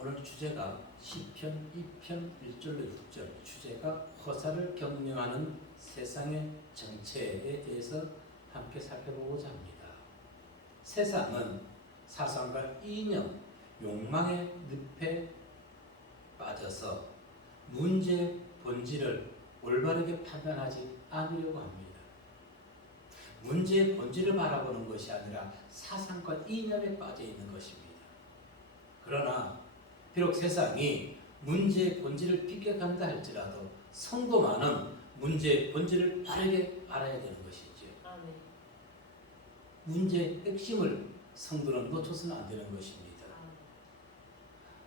오늘 주제가 시편 2편 1절로 6절, 주제가 허사를 격려하는 세상의 정체에 대해서 함께 살펴보고자 합니다. 세상은 사상과 이념, 욕망의 늪에 빠져서 문제의 본질을 올바르게 판단하지 않으려고 합니다. 문제의 본질을 바라보는 것이 아니라 사상과 이념에 빠져 있는 것입니다. 그러나 비록 세상이 문제의 본질을 비껴간다 할지라도 성도만은 문제의 본질을 바르게 알아야 되는 것이죠. 문제의 핵심을 성도는 놓쳐서는 안 되는 것입니다.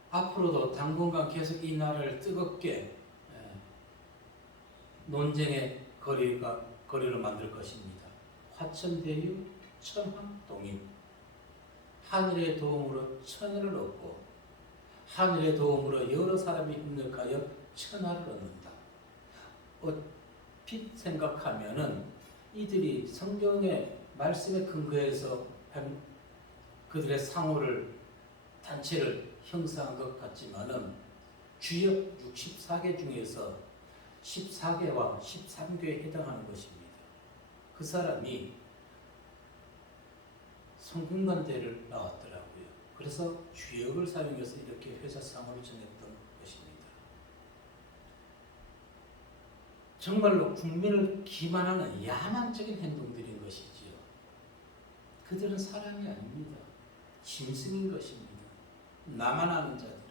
앞으로도 당분간 계속 이 나라를 뜨겁게 논쟁의 거리를 만들 것입니다. 화천대유, 천황동인. 하늘의 도움으로 천혜를 얻고 하늘의 도움으로 여러 사람이 협력하여 천하를 얻는다. 얼핏 생각하면은 이들이 성경의 말씀에 근거해서 그들의 상호를 단체를 형성한 것 같지만은 주역 64개 중에서 14개와 13개에 해당하는 것입니다. 그 사람이 성균관대를 나왔더라고요. 그래서 주역을 사용해서 이렇게 회사 상호를 정했던 것입니다. 정말로 국민을 기만하는 야만적인 행동들인 것이지요. 그들은 사람이 아닙니다. 짐승인 것입니다. 나만 아는 자들은.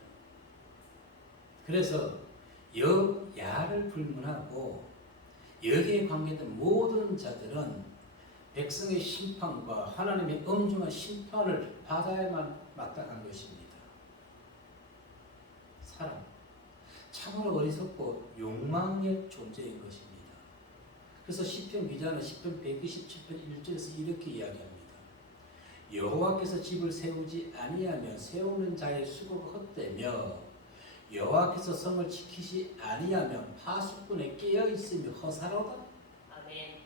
그래서 여야를 불문하고 여기에 관계된 모든 자들은 백성의 심판과 하나님의 엄중한 심판을 받아야만 마땅한 것입니다. 사람, 참으로 어리석고 욕망의 존재인 것입니다. 그래서 시편 기자는 시편 127편 1절에서 이렇게 이야기합니다. 여호와께서 집을 세우지 아니하면 세우는 자의 수고가 헛되며 여호와께서 성을 지키지 아니하면 파수꾼에 깨어 있으며 허사로다. 아멘.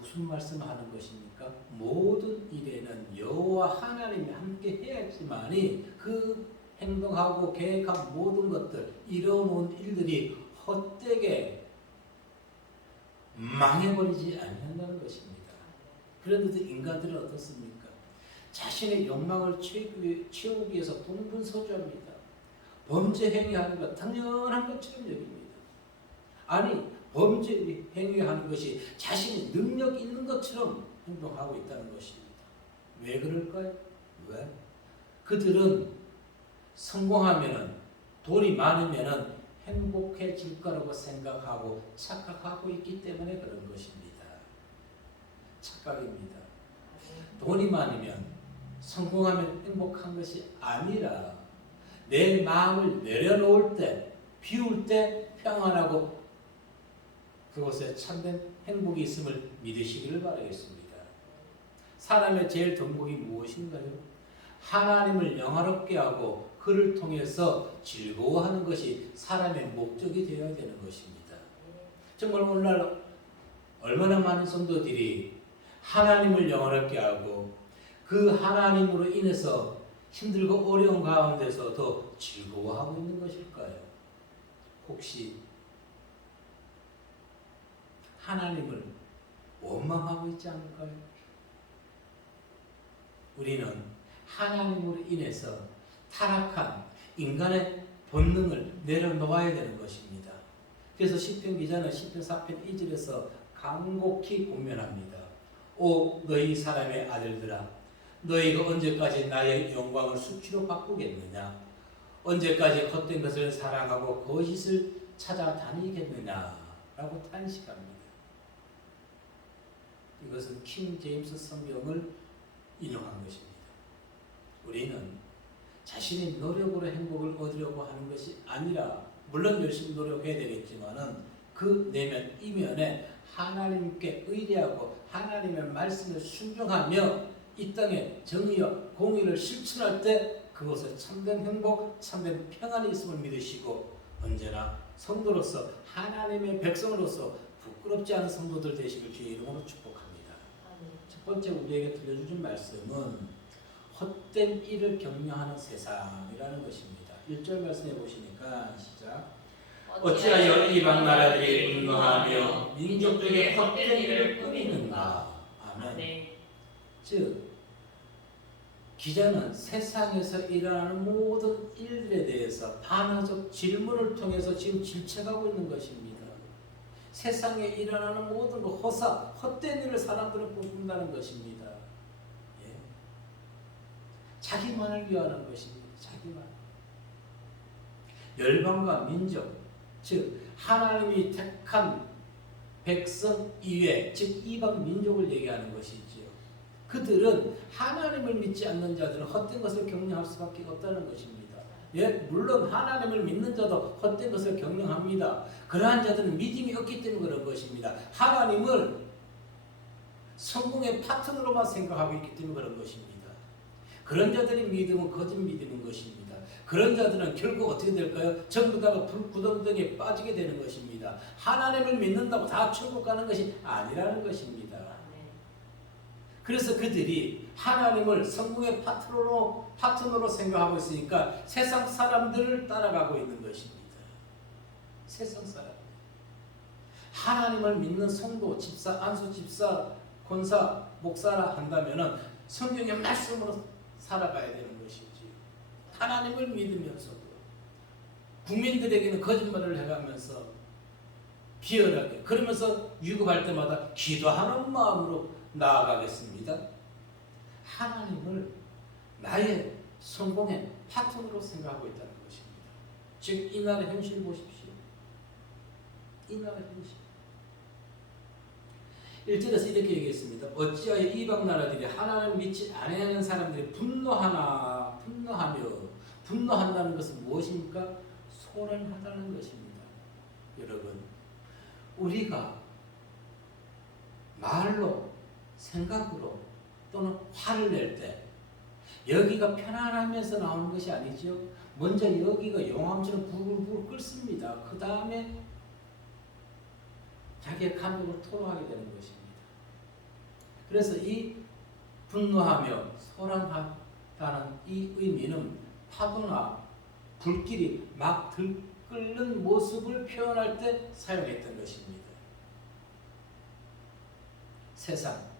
무슨 말씀을 하는 것입니까? 모든 일에는 여호와 하나님이 함께 해야지만이 그 행동하고 계획한 모든 것들, 이뤄놓은 일들이 헛되게 망해버리지 않는다는 것입니다. 그런데도 인간들은 어떻습니까? 자신의 욕망을 채우기 위해서 동분서주합니다. 범죄 행위하는 것 당연한 것처럼 여깁니다. 아니, 범죄 행위하는 것이 자신이 능력 있는 것처럼 행동하고 있다는 것입니다. 왜 그럴까요? 왜? 그들은 성공하면은, 돈이 많으면은 행복해질 거라고 생각하고 착각하고 있기 때문에 그런 것입니다. 착각입니다. 돈이 많으면, 성공하면 행복한 것이 아니라 내 마음을 내려놓을 때, 비울 때 평안하고 그곳에 참된 행복이 있음을 믿으시기를 바라겠습니다. 사람의 제일 덕목이 무엇인가요? 하나님을 영화롭게 하고 그를 통해서 즐거워하는 것이 사람의 목적이 되어야 되는 것입니다. 정말 오늘날 얼마나 많은 성도들이 하나님을 영화롭게 하고 그 하나님으로 인해서 힘들고 어려운 가운데서 더 즐거워하고 있는 것일까요? 혹시 하나님을 원망하고 있지 않을까요? 우리는 하나님으로 인해서 타락한 인간의 본능을 내려놓아야 되는 것입니다. 그래서 시편 기자는 시편 4편 2절에서 간곡히 공면합니다. 오 너희 사람의 아들들아, 너희가 언제까지 나의 영광을 수치로 바꾸겠느냐? 언제까지 헛된 것을 사랑하고 거짓을 찾아다니겠느냐? 라고 탄식합니다. 이것은 킹 제임스 성경을 인용한 것입니다. 우리는 자신의 노력으로 행복을 얻으려고 하는 것이 아니라, 물론 열심히 노력해야 되겠지만은 그 내면 이면에 하나님께 의뢰하고 하나님의 말씀을 순종하며 이 땅에 정의와 공의를 실천할 때 그곳에 참된 행복, 참된 평안이 있음을 믿으시고 언제나 성도로서 하나님의 백성으로서 부끄럽지 않은 성도들 되시길 주의 이름으로 축복합니다. 첫 번째 우리에게 들려주신 말씀은 헛된 일을 격려하는 세상이라는 것입니다. 1절 말씀해 보시니까 시작. 어찌하여 이방 나라들이 분노하며 민족들의 헛된 일을 꾸미는가. 아멘. 즉 기자는 세상에서 일어나는 모든 일들에 대해서 반어적 질문을 통해서 지금 질책하고 있는 것입니다. 세상에 일어나는 모든 허사, 헛된 일을 사람들은 꾸민다는 것입니다. 예. 자기만을 위하는 것입니다. 자기만. 열방과 민족, 즉 하나님이 택한 백성 이외, 즉 이방 민족을 얘기하는 것이지요. 그들은 하나님을 믿지 않는 자들은 헛된 것을 격려할 수밖에 없다는 것입니다. 예, 물론 하나님을 믿는 자도 헛된 것을 격려합니다. 그러한 자들은 믿음이 없기 때문에 그런 것입니다. 하나님을 성공의 파트너로만 생각하고 있기 때문에 그런 것입니다. 그런 자들의 믿음은 거짓 믿음인 것입니다. 그런 자들은 결국 어떻게 될까요? 전부 다가 불구덩텅이에 빠지게 되는 것입니다. 하나님을 믿는다고 다 천국 가는 것이 아니라는 것입니다. 그래서 그들이 하나님을 성공의 파트너로 생각하고 있으니까 세상 사람들을 따라가고 있는 것입니다. 세상 사람. 하나님을 믿는 성도, 집사, 안수 집사, 권사, 목사라 한다면은 성경의 말씀으로 살아가야 되는 것이지. 하나님을 믿으면서도 국민들에게는 거짓말을 해가면서 비열하게 그러면서 위급할 때마다 기도하는 마음으로 나아가겠습니다. 하나님을 나의 성공의 파트너로 생각하고 있다는 것입니다. 즉 이 나라의 현실 보십시오. 이 나라의 현실. 1절에서 이렇게 얘기했습니다. 어찌하여 이방 나라들이 하나님을 믿지 아니하는 사람들이 분노한다는 것은 무엇입니까? 소란하다는 것입니다. 여러분, 우리가 말로 생각으로 또는 화를 낼 때 여기가 편안하면서 나오는 것이 아니죠. 먼저 여기가 용암처럼 부글부글 끓습니다. 그 다음에 자기의 감정을 토로하게 되는 것입니다. 그래서 이 분노하며 소란하다는 이 의미는 파도나 불길이 막 들끓는 모습을 표현할 때 사용했던 것입니다. 세상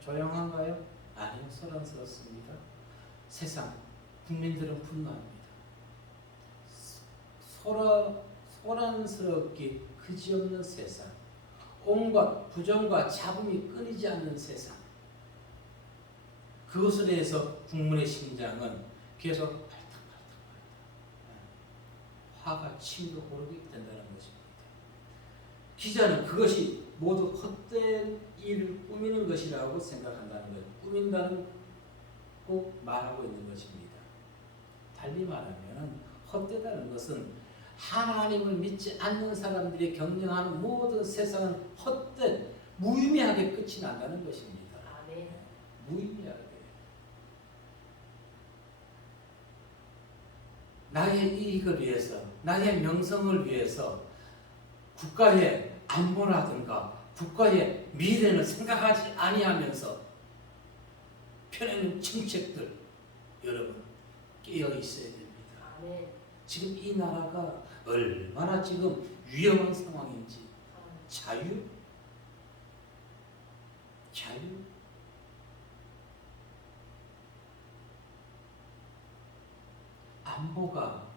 조용한가요? 아니요, 소란스럽습니다. 세상 국민들은 분노합니다. 소란스럽기 그지없는 세상, 온갖 부정과 잡음이 끊이지 않는 세상. 그것에 대해서 국민의 심장은 계속 발탁발탁 화가 치밀어 오르게 된다는 것입니다. 기자는 그것이 모두 헛된 일을 꾸미는 것이라고 생각한다는 거예요. 꾸민다고 말하고 있는 것입니다. 달리 말하면 헛되다는 것은 하나님을 믿지 않는 사람들이 경영하는 모든 세상은 헛된, 무의미하게 끝이 난다는 것입니다. 네. 무의미하게. 나의 이익을 위해서, 나의 명성을 위해서 국가의 안보라든가 국가의 미래를 생각하지 아니하면서 펴내는 정책들, 여러분 깨어 있어야 됩니다. 네. 지금 이 나라가 얼마나 지금 위험한 상황인지. 자유? 안보가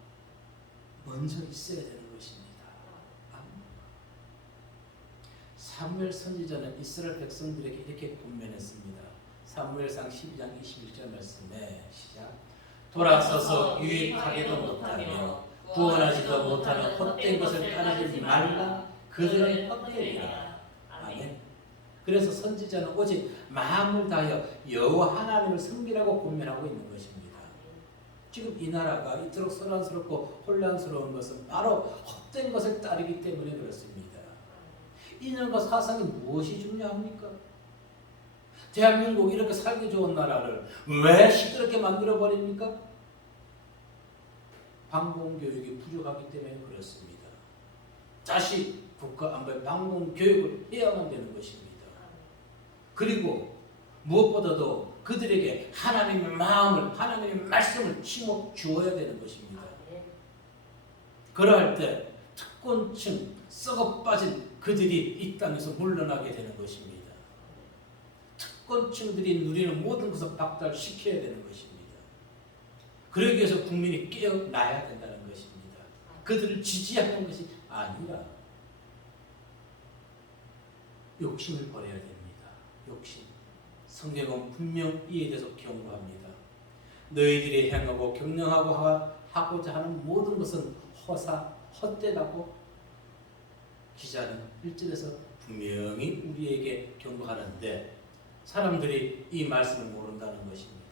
먼저 있어야 되는 것입니다. 사무엘 선지자는 이스라엘 백성들에게 이렇게 권면했습니다. 사무엘상 12장 21절 말씀에 시작. 돌아서서 유익하게도 못하며 구원하지도 못하는 헛된 것을 따르지 말라. 그들은 헛되리라. 아멘. 그래서 선지자는 오직 마음을 다하여 여호와 하나님을 섬기라고 권면하고 있는 것입니다. 지금 이 나라가 이토록 소란스럽고 혼란스러운 것은 바로 헛된 것을 따르기 때문에 그렇습니다. 이념과 사상이 무엇이 중요합니까? 대한민국 이렇게 살기 좋은 나라를 왜 시끄럽게 만들어버립니까? 방공교육이 부족하기 때문에 그렇습니다. 다시 국가안보에 방공교육을 해야만 되는 것입니다. 그리고 무엇보다도 그들에게 하나님의 마음을, 하나님의 말씀을 심어 주어야 되는 것입니다. 그러할 때 특권층, 썩어 빠진 그들이 이 땅에서 물러나게 되는 것입니다. 특권층들이 누리는 모든 것을 박탈시켜야 되는 것입니다. 그러기 위해서 국민이 깨어나야 된다는 것입니다. 그들을 지지하는 것이 아니라 욕심을 버려야 됩니다. 욕심. 성경은 분명 이에 대해서 경고합니다. 너희들이 행하고 경영하고 하고자 하는 모든 것은 허사, 헛되다고 기자는 1절에서 분명히 우리에게 경고하는데 사람들이 이 말씀을 모른다는 것입니다.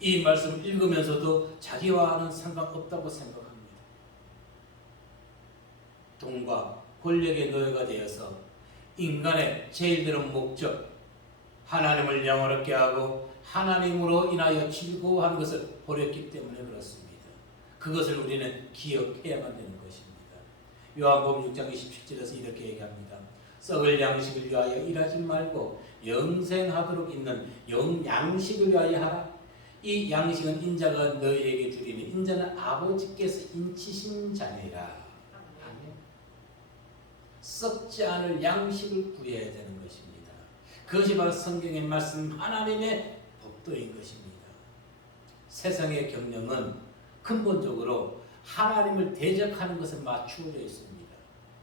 이 말씀을 읽으면서도 자기와는 상관없다고 생각합니다. 돈과 권력의 노예가 되어서 인간의 제일 드는 목적, 하나님을 영원롭게 하고 하나님으로 인하여 즐거워하는 것을 버렸기 때문에 그렇습니다. 그것을 우리는 기억해야만 되는 것입니다. 요한복음 6장 27절에서 이렇게 얘기합니다. 썩을 양식을 위하여 일하지 말고 영생하도록 있는 양식을 위하여 하라. 이 양식은 인자가 너희에게 주리니 인자는 아버지께서 인치신 자니라. 썩지 않을 양식을 구해야 되는 것입니다. 그것이 바로 성경의 말씀 하나님의 법도인 것입니다. 세상의 경영은 근본적으로 하나님을 대적하는 것에 맞추어져 있습니다.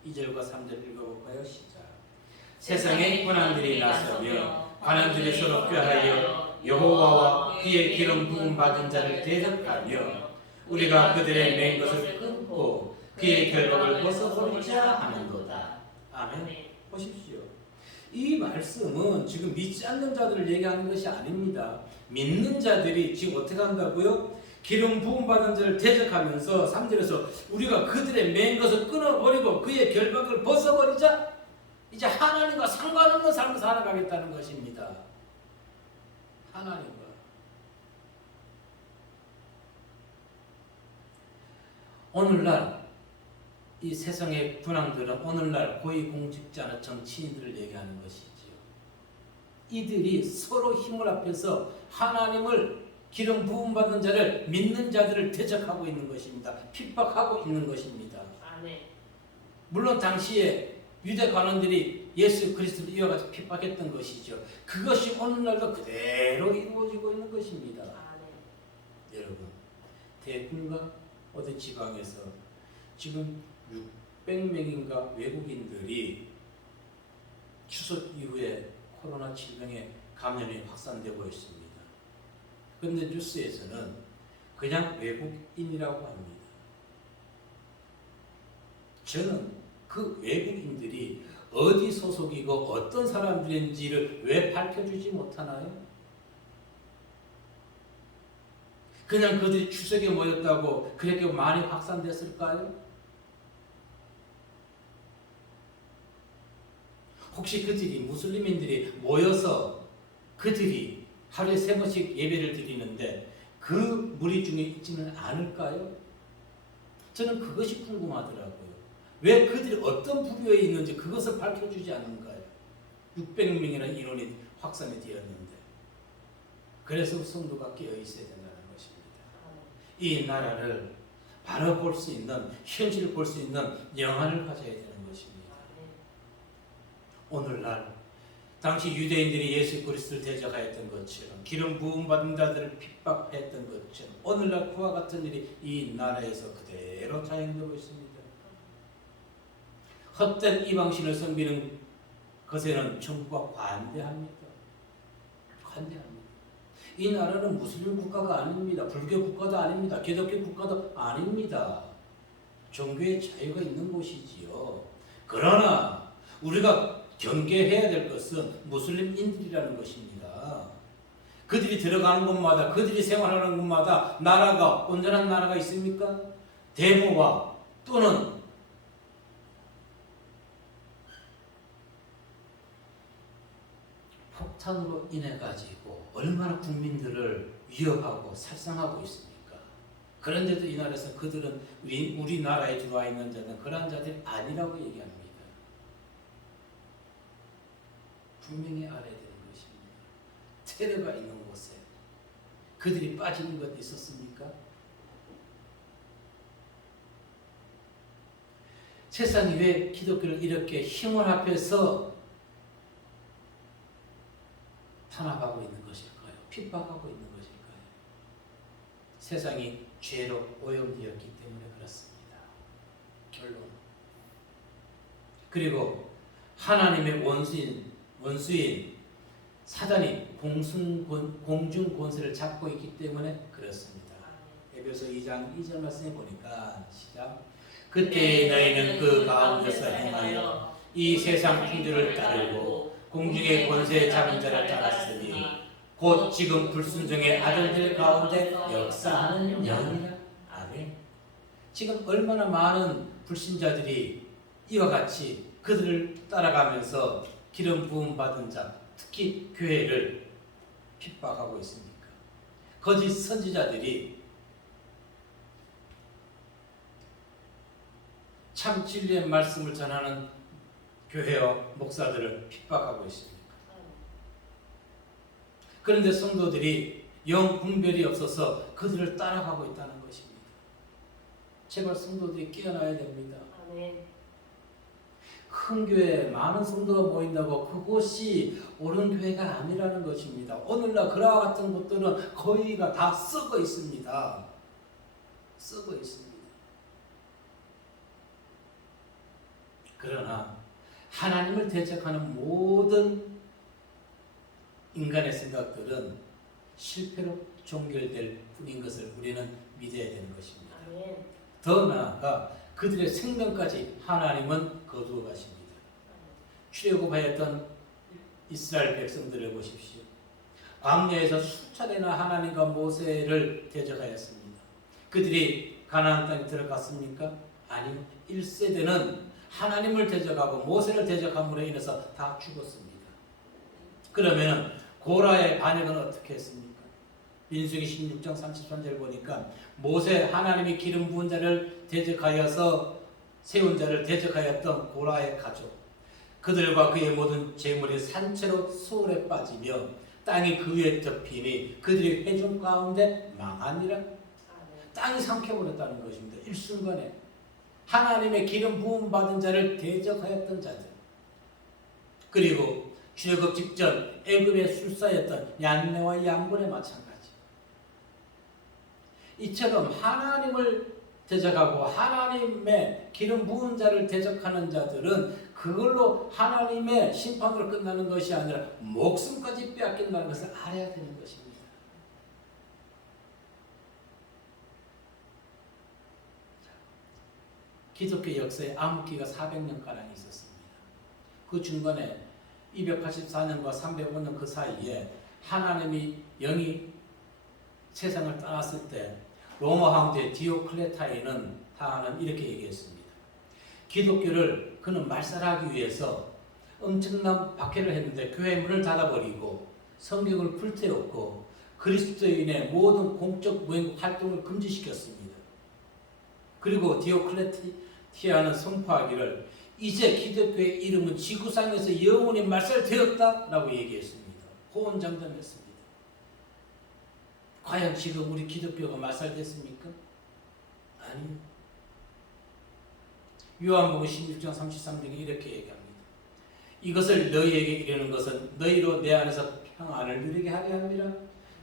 2절과 3절 읽어볼까요? 시작. 세상의 군왕들이 나서며 관원들이 서로 꾀하여 여호와와 그의 기름 부음 받은 자를 대적하며 우리가 그들의 맨 것을 끊고 그의 결박을 벗어버리자 하는도다. 아멘. 보십시오. 이 말씀은 지금 믿지 않는 자들을 얘기하는 것이 아닙니다. 믿는 자들이 지금 어떻게 한다고요? 기름 부음 받은 자를 대적하면서 3절에서 우리가 그들의 맨 것을 끊어버리고 그의 결박을 벗어버리자. 이제 하나님과 상관없는 삶을 살아가겠다는 것입니다. 하나님과. 오늘날 이 세상의 군왕들은 오늘날 고위공직자나 정치인들을 얘기하는 것이지요. 이들이 서로 힘을 합해서 하나님을 기름 부음 받은 자를 믿는 자들을 대적하고 있는 것입니다. 핍박하고 있는 것입니다. 물론 당시에 유대 관원들이 예수 그리스도를 이어가서 핍박했던 것이죠. 그것이 오늘날도 그대로 이루어지고 있는 것입니다. 여러분, 대군과 어디 지방에서 지금 600명인가 외국인들이 추석 이후에 코로나 질병에 감염이 확산되고 있습니다. 그런데 뉴스에서는 그냥 외국인이라고 합니다. 저는 그 외국인들이 어디 소속이고 어떤 사람들인지를 왜 밝혀주지 못하나요? 그냥 그들이 추석에 모였다고 그렇게 많이 확산됐을까요? 혹시 그들이 무슬림인들이 모여서 그들이 하루에 3번씩 예배를 드리는데 그 무리 중에 있지는 않을까요? 저는 그것이 궁금하더라고요. 왜 그들이 어떤 부류에 있는지 그것을 밝혀주지 않는가요? 600명이라는 인원이 확산이 되었는데 그래서 성도가 깨어 있어야 된다는 것입니다. 이 나라를 바로 볼 수 있는, 현실을 볼 수 있는 영안을 가져야 되는 것입니다. 오늘날 당시 유대인들이 예수 그리스도를 대적하였던 것처럼 기름 부음 받은 자들을 핍박했던 것처럼 오늘날 그와 같은 일이 이 나라에서 그대로 자행되고 있습니다. 헛된 이방신을 섬기는 것에는 정부가 관대합니다. 관대합니다. 이 나라는 무슬림 국가가 아닙니다. 불교 국가도 아닙니다. 기독교 국가도 아닙니다. 종교의 자유가 있는 곳이지요. 그러나 우리가 경계해야 될 것은 무슬림인들이라는 것입니다. 그들이 들어가는 곳마다, 그들이 생활하는 곳마다 나라가, 온전한 나라가 있습니까? 데모와 또는 폭탄으로 인해 가지고 얼마나 국민들을 위협하고 살상하고 있습니까? 그런데도 이 나라에서 그들은 우리나라에 들어와 있는 자는 그러한 자들이 아니라고 얘기합니다. 분명히 알아야 되는 것입니다. 세례가 있는 곳에 그들이 빠지는 것도 있었습니까? 세상이 왜 기독교를 이렇게 힘을 합해서 탄압하고 있는 것일까요? 핍박하고 있는 것일까요? 세상이 죄로 오염되었기 때문에 그렇습니다. 결론. 그리고 하나님의 원수인 사단이 공중 권세를 잡고 있기 때문에 그렇습니다. 에베소 2장 2절 말씀해 보니까 시작. 그때 너희는 그 가운데서 행하여 이 세상 풍조를 따르고 공중의 권세 잡은 자를 따랐으니 곧 지금 불순종의 아들들 가운데 역사하는 영이라. 아멘. 지금 얼마나 많은 불신자들이 이와 같이 그들을 따라가면서 기름 부음 받은 자, 특히 교회를 핍박하고 있습니까? 거짓 선지자들이 참 진리의 말씀을 전하는 교회와 목사들을 핍박하고 있습니다. 그런데 성도들이 영 분별이 없어서 그들을 따라가고 있다는 것입니다. 제발 성도들이 깨어나야 됩니다. 큰 교회에 많은 성도가 모인다고 그곳이 옳은 교회가 아니라는 것입니다. 오늘날 그와 같은 곳들은 거의가 다 썩어 있습니다. 썩어 있습니다. 그러나 하나님을 대적하는 모든 인간의 생각들은 실패로 종결될 뿐인 것을 우리는 믿어야 되는 것입니다. 더 나아가 그들의 생명까지 하나님은 거두어 가십니다. 출애굽하였던 이스라엘 백성들을 보십시오. 광야에서 수차례나 하나님과 모세를 대적하였습니다. 그들이 가나안 땅에 들어갔습니까? 아니요. 1세대는 하나님을 대적하고 모세를 대적함으로 인해서 다 죽었습니다. 그러면 고라의 반역은 어떻게 했습니까? 민수기 16장 33절 보니까 모세 하나님이 기름 부은 자를 대적하여서 세운 자를 대적하였던 고라의 가족, 그들과 그의 모든 재물이 산채로 수월에 빠지며 땅이 그 위에 덮이니 그들이 회중 가운데 망하니라. 땅이 삼켜버렸다는 것입니다. 일순간에 하나님의 기름 부음 받은 자를 대적하였던 자들, 그리고 출애굽 직전 애굽의 술사였던 얀네와 얌본의 마찬가지. 이처럼 하나님을 대적하고 하나님의 기름 부은 자를 대적하는 자들은 그걸로 하나님의 심판으로 끝나는 것이 아니라 목숨까지 빼앗긴다는 것을 알아야 되는 것입니다. 기독교 역사에 암흑기가 400년가량 있었습니다. 그 중간에 284년과 305년 그 사이에 하나님이 영이 세상을 떠났을 때 로마 황제 디오클레타인은 다는 이렇게 얘기했습니다. 기독교를 그는 말살하기 위해서 엄청난 박해를 했는데 교회 문을 닫아버리고 성경을 불태웠고 그리스도인의 모든 공적 무행 활동을 금지시켰습니다. 그리고 디오클레티아는 선포하기를 이제 기독교의 이름은 지구상에서 영원히 말살되었다라고 얘기했습니다. 호언장담했습니다. 과연 지금 우리 기독교가 말살됐습니까? 아니요. 요한복음 16장 33절에 이렇게 얘기합니다. 이것을 너희에게 이르는 것은 너희로 내 안에서 평안을 누리게 하게 합니다.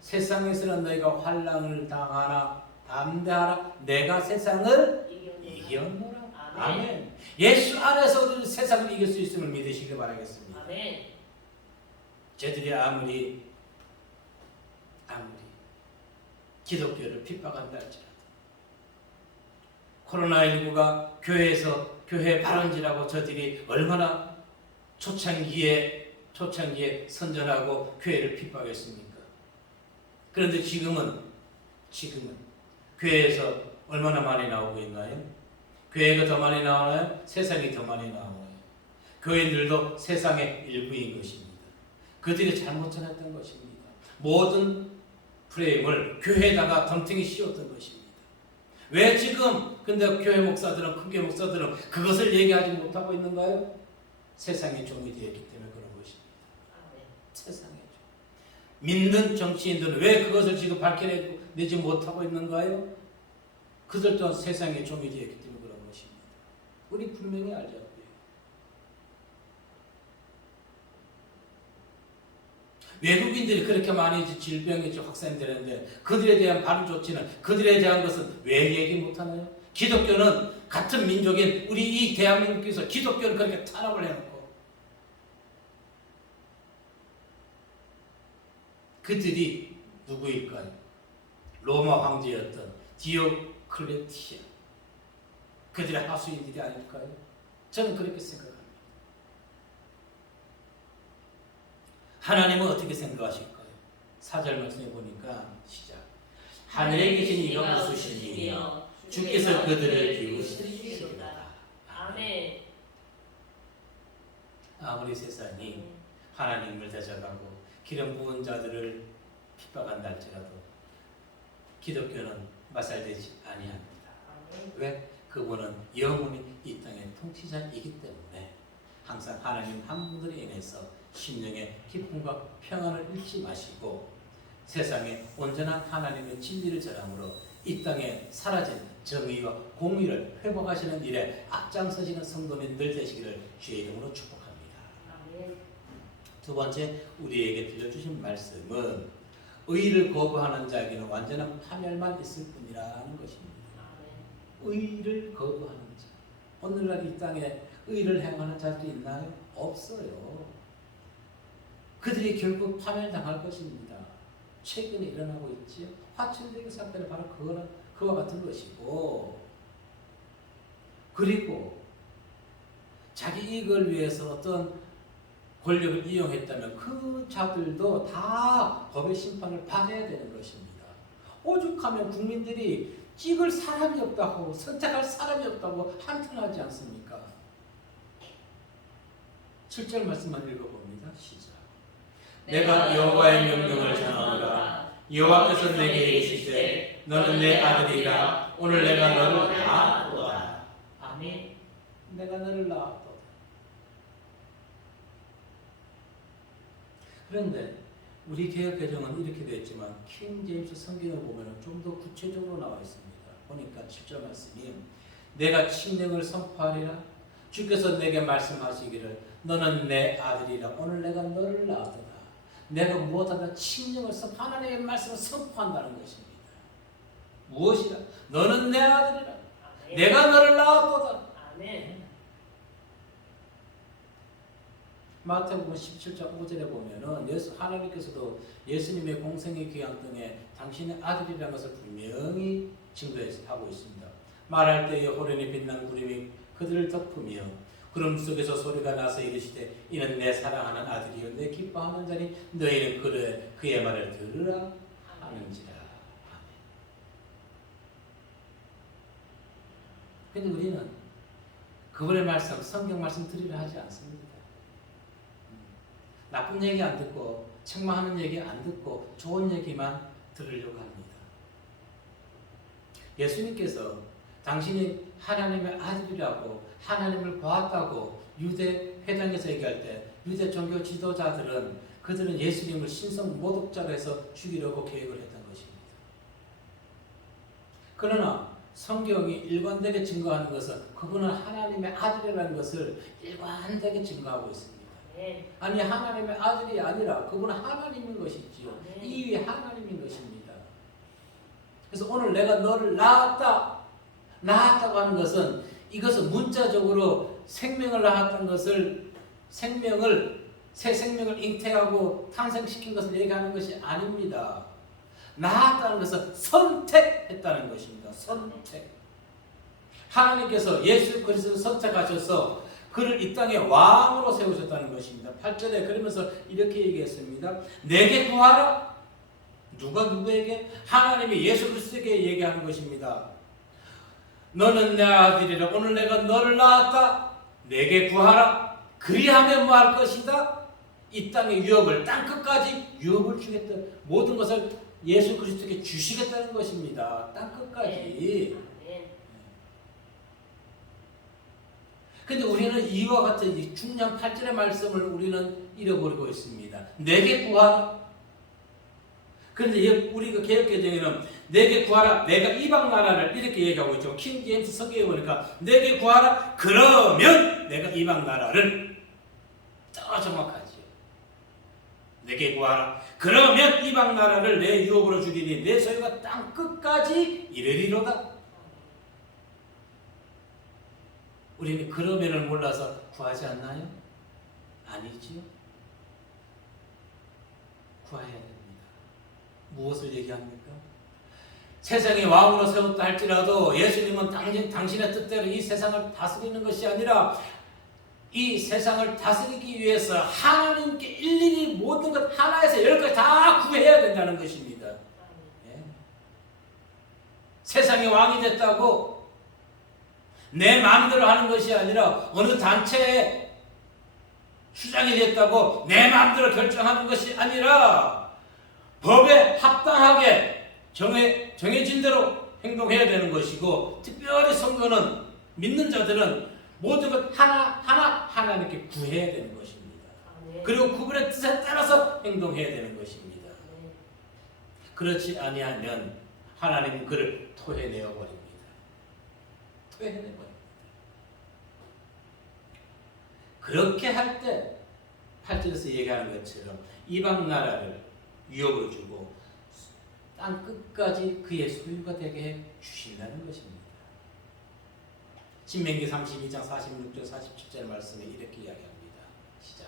세상에서는 너희가 환난을 당하나 담대하라. 내가 세상을 이겼노라. 아멘. 예수 안에서 우리 세상을 이길 수 있음을 믿으시길 바라겠습니다. 아멘. 저들이 아무리 기독교를 핍박한다 할지라도 코로나19가 교회 발원지라고 저들이 얼마나 초창기에 선전하고 교회를 핍박했습니까? 그런데 지금은 교회에서 얼마나 많이 나오고 있나요? 교회가 더 많이 나오나요? 세상이 더 많이 나오나요? 교인들도 세상의 일부인 것입니다. 그들이 잘못 전했던 것입니다. 모든 프레임을 교회에다가 덤탱이 씌웠던 것입니다. 왜 지금 근데 교회 목사들은, 큰교회 목사들은 그것을 얘기하지 못하고 있는가요? 세상의 종이 되었기 때문에 그런 것입니다. 세상의 종. 믿는 정치인들은 왜 그것을 지금 밝혀내지 못하고 있는가요? 그들 또한 세상의 종이 되었기 때문에 그런 것입니다. 우리 분명히 알자고요. 외국인들이 그렇게 많이 질병이 확산되는데 그들에 대한 바른 조치는, 그들에 대한 것은 왜 얘기 못하나요? 기독교는 같은 민족인 우리 이 대한민국에서 기독교를 그렇게 탄압을 해놓고 그들이 누구일까요? 로마 황제였던 디오클레티안, 그들의 하수인들이 아닐까요? 저는 그렇게 생각합니다. 하나님은 어떻게 생각하실까요? 4절 말씀해 보니까 시작. 하늘에 계신 이가 부수시니며 주께서 그들을 비우시리로다. 아멘. 아무리 세상이 하나님을 대적하고 기름 부은 자들을 핍박한다 할지라도 기독교는 마살되지 아니합니다. 왜? 그분은 영원히 이 땅의 통치자이기 때문에 항상 하나님 한 분들에 인해서 심령의 기쁨과 평안을 잃지 마시고 세상에 온전한 하나님의 진리를 전함으로 이 땅에 사라진 정의와 공의를 회복하시는 일에 앞장서시는 성도님들 되시기를 주의 이름으로 축복합니다. 아멘. 두 번째, 우리에게 들려주신 말씀은 의를 거부하는 자에게는 완전한 파멸만 있을 뿐이라는 것입니다. 의를 거부하는 자. 오늘날 이 땅에 의를 행하는 자들이 있나요? 없어요. 그들이 결국 파멸당할 것입니다. 최근에 일어나고 있지요. 화천대유 사건은 바로 그와 같은 것이고, 그리고 자기 이익을 위해서 어떤 권력을 이용했다면 그 자들도 다 법의 심판을 받아야 되는 것입니다. 오죽하면 국민들이 찍을 사람이 없다고, 선택할 사람이 없다고 한탄하지 않습니까? 7절 말씀만 읽어봅니다. 시작. 내가 여호와의 명령을 전하노라. 여호와께서 내게 이르시되 너는 내 아들이라. 오늘 내가 너를 낳았도다. 아멘. 내가 너를 낳았도다. 그런데 우리 개혁 개정은 이렇게 되어 있지만 킹 제임스 성경을 보면 좀 더 구체적으로 나와 있습니다. 보니까 7절 말씀이 내가 칙령을 선포하리라. 주께서 내게 말씀하시기를 너는 내 아들이라. 오늘 내가 너를 낳았도다. 내가 무엇하다 칙령을 하나님의 말씀을 선포한다는 것입니다. 무엇이라? 너는 내 아들이라. 아멘. 내가 너를 낳았도다. 아멘. 마태복음 17장 5절에 보면은 하나님께서도 예수님의 공생의 귀양 등에 당신의 아들이라는 것을 분명히 증거하고 있습니다. 말할 때에 호련히 빛난 구름이 그들을 덮으며 구름 속에서 소리가 나서 이르시되 이는 내 사랑하는 아들이요 내 기뻐하는 자니 너희는 그의 말을 들으라 하는지라. 근데 우리는 그분의 말씀, 성경 말씀 들으려 하지 않습니다. 나쁜 얘기 안 듣고 책망하는 얘기 안 듣고 좋은 얘기만 들으려고 합니다. 예수님께서 당신이 하나님의 아들이라고 하나님을 보았다고 유대 회당에서 얘기할 때 유대 종교 지도자들은 그들은 예수님을 신성 모독자로 해서 죽이려고 계획을 했던 것입니다. 그러나 성경이 일관되게 증거하는 것은 그분은 하나님의 아들이라는 것을 일관되게 증거하고 있습니다. 아니 하나님의 아들이 아니라 그분은 하나님인 것이지요. 이 위에 하나님인 것입니다. 그래서 오늘 내가 너를 낳았다고 하는 것은 이것은 문자적으로 생명을 낳았다는 것을 새 생명을 잉태하고 탄생시킨 것을 얘기하는 것이 아닙니다. 낳았다는 것은 선택했다는 것입니다. 선택. 하나님께서 예수 그리스도를 선택하셔서 그를 이 땅에 왕으로 세우셨다는 것입니다. 8절에 그러면서 이렇게 얘기했습니다. 내게 구하라. 누가 누구에게? 하나님이 예수 그리스도에게 얘기하는 것입니다. 너는 내 아들이라. 오늘 내가 너를 낳았다. 내게 구하라. 그리하면 뭐 할 것이다? 이 땅의 유업을, 땅끝까지 유업을 주겠다. 모든 것을 예수 그리스도에게 주시겠다는 것입니다. 땅끝까지. 근데 우리는 이와 같은 이 중요한 8절의 말씀을 우리는 잃어버리고 있습니다. 내게 구하라. 그런데 우리 그 개혁개정에는 내게 구하라, 내가 이방 나라를 이렇게 얘기하고 있죠. 킹 제임스 성경에 보니까 내게 구하라, 그러면 내가 이방 나라를 더 정확하지요. 내게 구하라, 그러면 이방 나라를 내 유업으로 주리니 내 소유가 땅 끝까지 이르리로다. 우리는 그러면을 몰라서 구하지 않나요? 아니지요. 구해야 됩니다. 무엇을 얘기합니까? 세상에 왕으로 세웠다 할지라도 예수님은 당신의 뜻대로 이 세상을 다스리는 것이 아니라 이 세상을 다스리기 위해서 하나님께 일일이 모든 것 하나에서 열까지 다 구해야 된다는 것입니다. 예. 세상의 왕이 됐다고 내 마음대로 하는 것이 아니라 어느 단체의 수장이 됐다고 내 마음대로 결정하는 것이 아니라 법에 합당하게 정해진 대로 행동해야 되는 것이고, 특별히 성도는, 믿는 자들은 모든 것 하나하나 하나님께 구해야 되는 것입니다. 그리고 그분의 뜻에 따라서 행동해야 되는 것입니다. 그렇지 아니하면 하나님은 그를 토해내어 버립니다. 토해내 버립니다. 그렇게 할 때 8절에서 얘기하는 것처럼 이방 나라를 유업으로 주고 땅 끝까지 그의 소유가 되게 주신다는 것입니다. 신명기 32장 46절 47절 말씀에 이렇게 이야기합니다. 시작.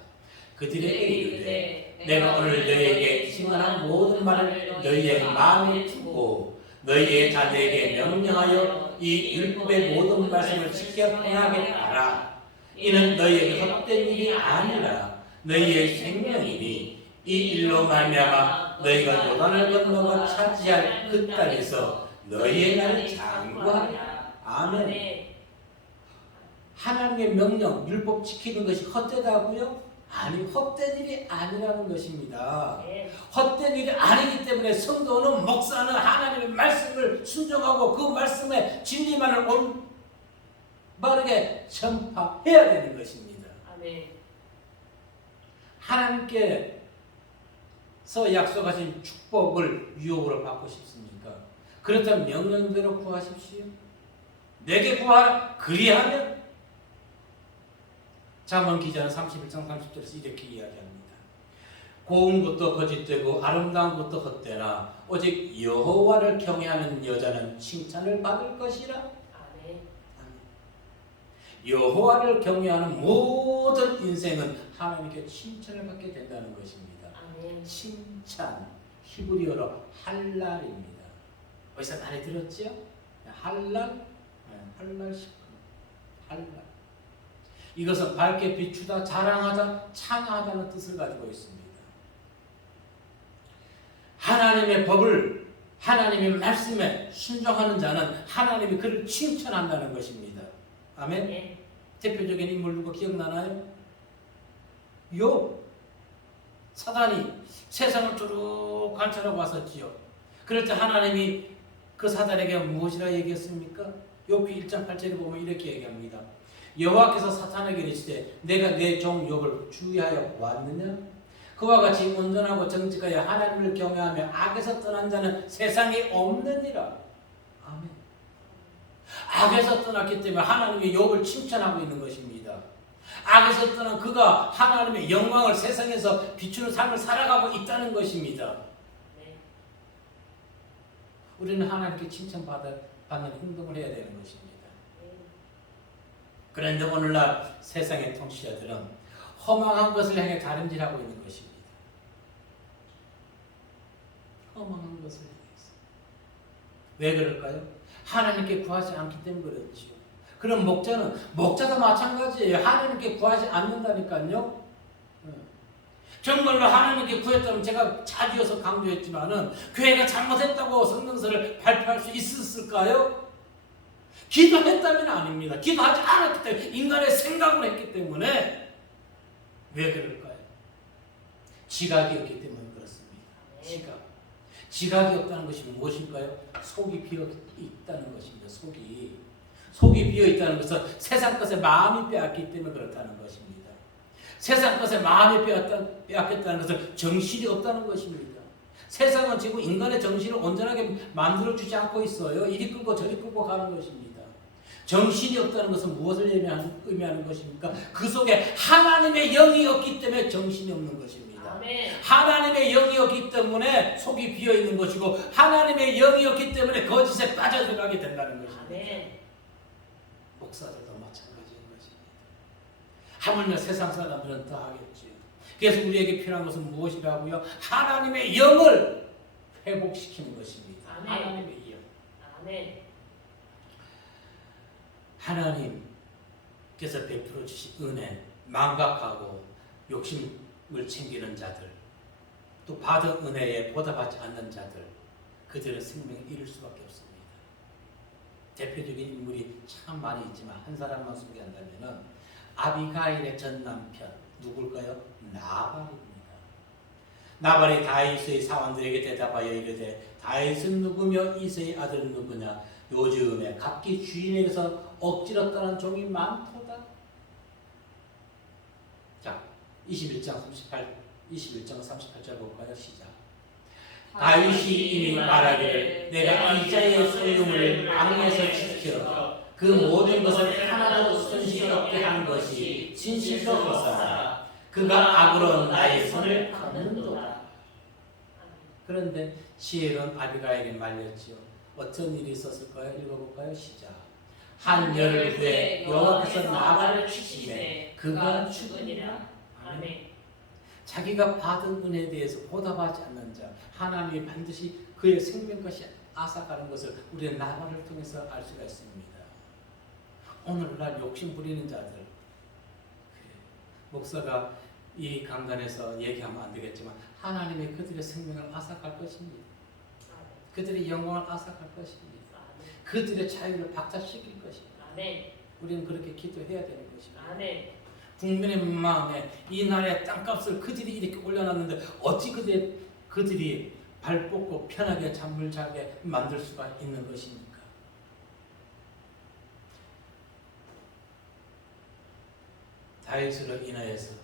그들에게 이르되 내가 오늘 너희에게 증언한 모든 말을 너희의 마음에 두고 너희의 자녀에게 명령하여 이 율법의 모든 말씀을 지켜 행하게 하라. 이는 너희에게 헛된 일이 아니라 너희의 생명이니 이 일로 말미암아 너희가 요단을 건너가 차지할 그 땅에서 너희의 날을 장구하리라. 아멘. 하나님의 명령, 율법 지키는 것이 헛되다고요? 아니, 헛된 일이 아니라는 것입니다. 헛된 일이 아니기 때문에 성도는, 목사는 하나님의 말씀을 순종하고 그 말씀의 진리만을 바르게 전파해야 되는 것입니다. 아멘. 하나님께서 약속하신 축복을 유혹으로 받고 싶습니까? 그렇다면 명령대로 구하십시오. 내게 구하라. 그리하면 잠언 기자는 31장 30절에서 이렇게 이야기합니다. 고운 것도 거짓되고 아름다운 것도 헛되나 오직 여호와를 경외하는 여자는 칭찬을 받을 것이라. 여호와를 경외하는 모든 인생은 하나님께 칭찬을 받게 된다는 것입니다. 아멘. 칭찬, 히브리어로 할랄입니다. 어디서 많이 들었죠? 할랄, 할랄시크, 할랄. 이것은 밝게 비추다, 자랑하다, 찬양하다는 뜻을 가지고 있습니다. 하나님의 법을, 하나님의 말씀에 순종하는 자는 하나님이 그를 칭찬한다는 것입니다. 아멘. 네. 대표적인 인물 누구 기억나나요? 욥. 사단이 세상을 쭉 관찰하고 왔었지요. 그럴 때 하나님이 그 사단에게 무엇이라 얘기했습니까? 욥기 1장 8절에 보면 이렇게 얘기합니다. 여호와께서 사탄에게 이르시되 내가 내 종 욥을 주의하여 보았느냐? 그와 같이 온전하고 정직하여 하나님을 경외하며 악에서 떠난 자는 세상에 없느니라. 아멘. 악에서 떠났기 때문에 하나님이 욥을 칭찬하고 있는 것입니다. 악에서 떠난 그가 하나님의 영광을 세상에서 비추는 삶을 살아가고 있다는 것입니다. 네. 우리는 하나님께 칭찬받는 행동을 해야 되는 것입니다. 그런데 오늘날 세상의 통치자들은 허망한 것을 향해 다름질하고 있는 것입니다. 허망한 것을 향해서. 왜 그럴까요? 하나님께 구하지 않기 때문에 그렇지요. 그럼 목자도 마찬가지예요. 하나님께 구하지 않는다니까요. 정말로 하나님께 구했다면 제가 자주여서 강조했지만은 교회가 잘못했다고 성경서를 발표할 수 있었을까요? 기도했다면 아닙니다. 기도하지 않았기 때문에 인간의 생각을 했기 때문에. 왜 그럴까요? 지각이 없기 때문에 그렇습니다. 지각이 없다는 것이 무엇일까요? 속이 비어 있다는 것입니다. 속이 비어 있다는 것은 세상 것에 마음이 빼앗기 때문에 그렇다는 것입니다. 세상 것에 마음이 빼앗겼다는 것은 정신이 없다는 것입니다. 세상은 지금 인간의 정신을 온전하게 만들어주지 않고 있어요. 이리 끌고 저리 끌고 가는 것입니다. 정신이 없다는 것은 무엇을 의미하는 것입니까? 그 속에 하나님의 영이 없기 때문에 정신이 없는 것입니다. 아멘. 하나님의 영이 없기 때문에 속이 비어있는 것이고 하나님의 영이 없기 때문에 거짓에 빠져들어가게 된다는 것입니다. 아멘. 목사들도 마찬가지인 것입니다. 하물며 세상 사람들은 더 하겠지요. 그래서 우리에게 필요한 것은 무엇이라고요? 하나님의 영을 회복시키는 것입니다. 아멘. 하나님의 영. 아멘. 하나님께서 베풀어 주신 은혜, 망각하고 욕심을 챙기는 자들, 또 받은 은혜에 보답하지 않는 자들, 그들은 생명을 잃을 수밖에 없습니다. 대표적인 인물이 참 많이 있지만 한 사람만 소개한다면 아비가일의 전 남편 누굴까요? 나발입니다. 나발이 다윗의 사원들에게 대답하여 이르되 다윗은 누구며 이새의 아들 누구냐? 요즘에 각기 주인에게서 억지로 떠난 종이 많도다. 자, 21장 38절 볼까요? 시작. 다윗이 이미 말하기를 내가 이자의 소유물을 왕에서 지켜 그 모든 것을 하나도 손실이 없게 한 것이 진실로서라. 그가 악으로 나의 손을 걷는도다. 그런데 지혜로운 아비가일이 말렸지요. 어떤 일이 있었을까요? 읽어볼까요? 시작. 한 열흘 후에 여호와께서 나발을 치시매 그가 죽으니라. 아멘. 자기가 받은 은혜에 대해서 보답하지 않는 자, 하나님이 반드시 그의 생명까지 앗아가는 것을 우리는 나발을 통해서 알 수가 있습니다. 오늘날 욕심 부리는 자들, 목사가 이 강단에서 얘기하면 안 되겠지만 하나님이 그들의 생명을 앗아갈 것입니다. 그들의 영광을 앗아갈 것입니다. 그들의 자유를 박탈시킬 것입니다. 아멘. 우리는 그렇게 기도해야 되는 것입니다. 아멘. 국민의 마음에 이 나라의 땅값을 그들이 이렇게 올려놨는데 어찌 그들이 발 뻗고 편하게 잠을 자게 만들 수가 있는 것입니까? 다윗으로 인하여서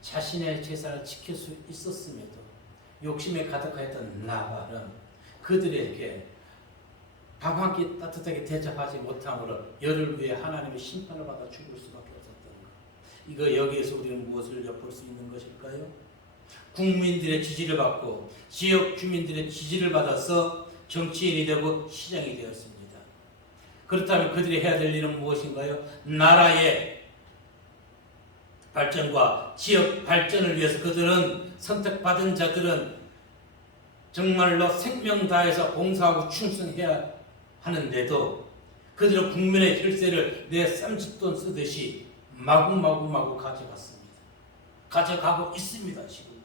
자신의 재산을 지킬 수 있었음에도 욕심에 가득하였던 나발은 그들에게 밥 한 끼 따뜻하게 대접하지 못함으로 열흘 후에 하나님의 심판을 받아 죽을 수밖에 없었던 것. 이거 여기에서 우리는 무엇을 엿볼 수 있는 것일까요? 국민들의 지지를 받고 지역 주민들의 지지를 받아서 정치인이 되고 시장이 되었습니다. 그렇다면 그들이 해야 될 일은 무엇인가요? 나라의 발전과 지역 발전을 위해서 그들은 선택받은 자들은 정말로 생명 다해서 봉사하고 충성해야 하는데도 그들은 국민의 혈세를 내 쌈짓돈 쓰듯이 마구마구 가져갔습니다. 가져가고 있습니다. 지금.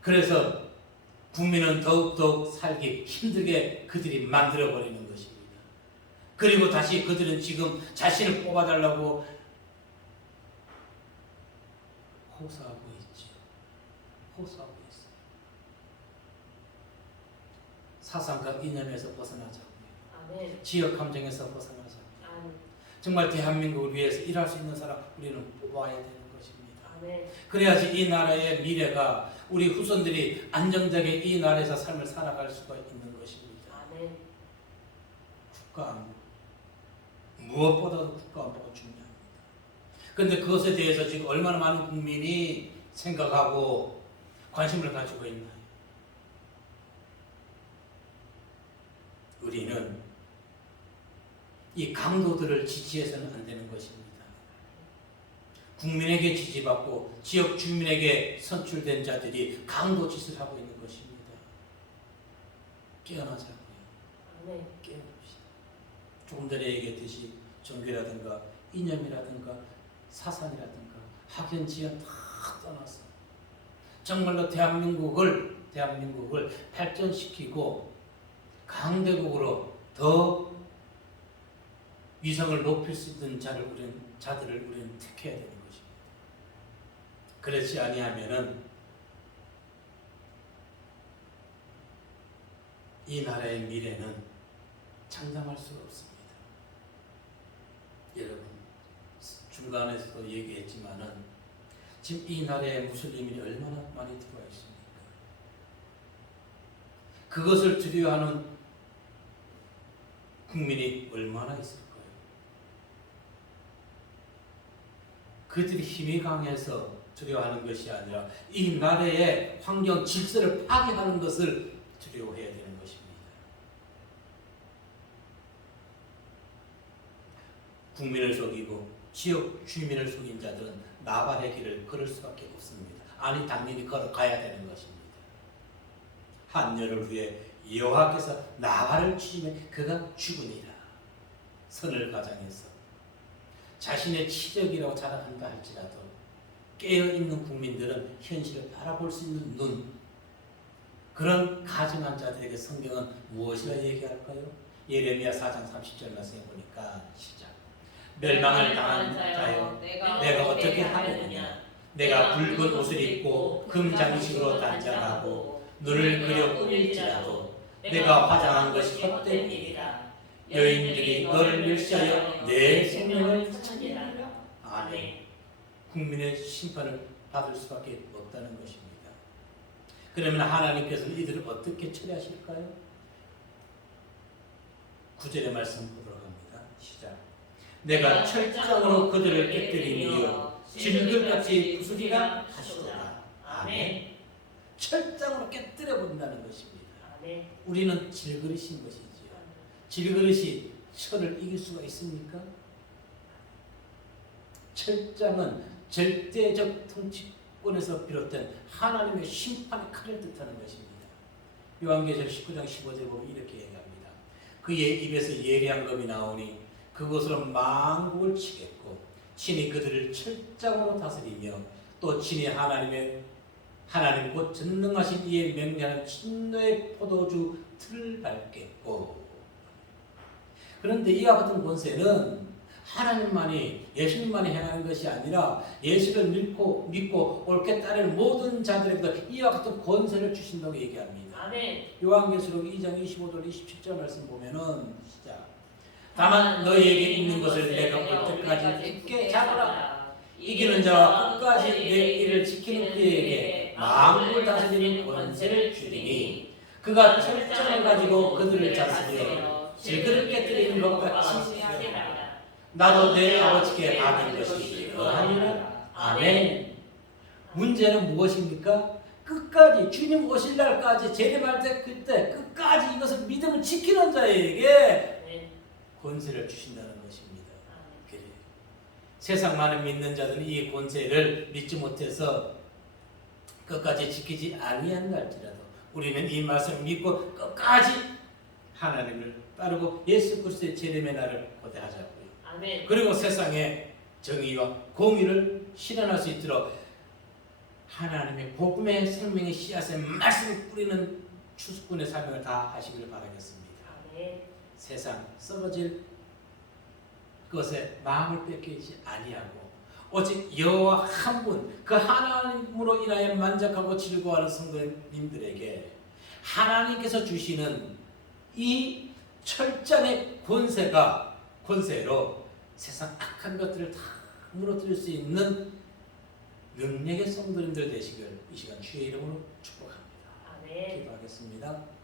그래서 국민은 더욱더욱 살기 힘들게 그들이 만들어버리는 것입니다. 그리고 다시 그들은 지금 자신을 뽑아달라고 호소하고 있죠. 호소하고 있어요. 사상과 이념에서 벗어나자고요. 아멘. 지역 감정에서 벗어나자고요. 아멘. 정말 대한민국을 위해서 일할 수 있는 사람 우리는 뽑아야 되는 것입니다. 아멘. 그래야지 이 나라의 미래가 우리 후손들이 안정되게 이 나라에서 삶을 살아갈 수가 있는 것입니다. 아멘. 국가 안보. 무엇보다도 국가 안보가 중요합니다. 그런데 그것에 대해서 지금 얼마나 많은 국민이 생각하고 관심을 가지고 있나요? 우리는 이 강도들을 지지해서는 안 되는 것입니다. 국민에게 지지받고 지역 주민에게 선출된 자들이 강도 짓을 하고 있는 것입니다. 깨어나자고요. 아멘. 깨어납시다. 조금 전에 얘기했듯이 종교라든가 이념이라든가 사상이라든가 학연 지연 다 떠나서 정말로 대한민국을 발전시키고 강대국으로 더 위성을 높일 수 있는 자들을 우리는 택해야 되는 것입니다. 그렇지 아니하면은 이 나라의 미래는 장담할 수가 없습니다. 여러분 중간에서도 얘기했지만은 지금 이 나라에 무슬림이 얼마나 많이 들어와 있습니까? 그것을 두려워하는 국민이 얼마나 있을까요? 그들이 힘이 강해서 두려워하는 것이 아니라 이 나라의 환경 질서를 파괴하는 것을 두려워해야 되는 것입니다. 국민을 속이고 지역 주민을 속인 자들은 나발의 길을 걸을 수밖에 없습니다. 아니 당연히 걸어가야 되는 것입니다. 한여를 위해 여호와께서 나발을 치시면 그가 죽으니라. 선을 가장해서 자신의 치적이라고 자랑한다 할지라도 깨어있는 국민들은 현실을 바라볼 수 있는 눈, 그런 가증한 자들에게 성경은 무엇이라 얘기할까요? 예레미야 4장 30절 말씀에 보니까 시작. 멸망을 당한 자여 내가 어떻게 하겠느냐. 내가 붉은 옷을 입고 금장식으로 단장하고 눈을 그려 꾸밀지라도 내가 화장한 것이 헛된 일이라. 여인들이 너를 멸시하여 내 생명을 찾으리라. 아멘. 국민의 심판을 받을 수밖에 없다는 것입니다. 그러면 하나님께서 이들을 어떻게 처리하실까요? 9절의 말씀 보도록 합니다. 시작. 내가 철장으로 그들을 깨뜨리며 질글같이 부수리라 하시도다. 아멘. 철장으로 깨뜨려 본다는 것입니다. 아멘. 우리는 질그릇인 것이지요. 질그릇이 철을 이길 수가 있습니까? 철장은 절대적 통치권에서 비롯된 하나님의 심판의 칼을 뜻하는 것입니다. 요한계시록 19장 15절에 보면 이렇게 얘기합니다. 그의 입에서 예리한 검이 나오니 그것으로 만국을 치겠고 친히 그들을 철장으로 다스리며 또 친히 하나님 곧 전능하신 이의 명령하는 진노의 포도주 틀을 밟겠고. 그런데 이와 같은 권세는 하나님만이, 예수님만이 행하는 것이 아니라 예수를 믿고 옳게 따르는 모든 자들에게도 이와 같은 권세를 주신다고 얘기합니다. 아멘. 요한계시록 2장 25절 27절 말씀 보면은 시작. 다만 너희에게 있는 것을 내가 올 때까지 굳게 잡으라. 이기는 자와 끝까지 내 일을 지키는 그에게 만국을 다스리는 권세를 주리니 그가 철장을 가지고 그들을 다스려 질그릇 깨뜨리는 것 같이 하리라. 나도 내 아버지께 받은 것이 그하니라. 아멘. 문제는 무엇입니까? 끝까지 주님 오실 날까지 재림할 때 그때 끝까지 이것을 믿음을 지키는 자에게 권세를 주신다는 것입니다. 그래. 세상 많은 믿는 자들은 이 권세를 믿지 못해서 끝까지 지키지 아니한날지라도 우리는 이 말씀을 믿고 끝까지 하나님을 따르고 예수 그리스도의 재림의 날을 고대하자고요. 아멘. 그리고 세상에 정의와 공의를 실현할 수 있도록 하나님의 복음의 생명의 씨앗의 말씀을 뿌리는 추수꾼의 사명을 다 하시기를 바라겠습니다. 아멘. 세상 썩어질 것에 마음을 뺏기지 아니하고 오직 여호와 한 분, 그 하나님으로 인하여 만족하고 즐거워하는 성도님들에게 하나님께서 주시는 이 철장의 권세로 세상 악한 것들을 다 무너뜨릴 수 있는 능력의 성도님들 되시길 이 시간 주의 이름으로 축복합니다. 아멘. 기도하겠습니다.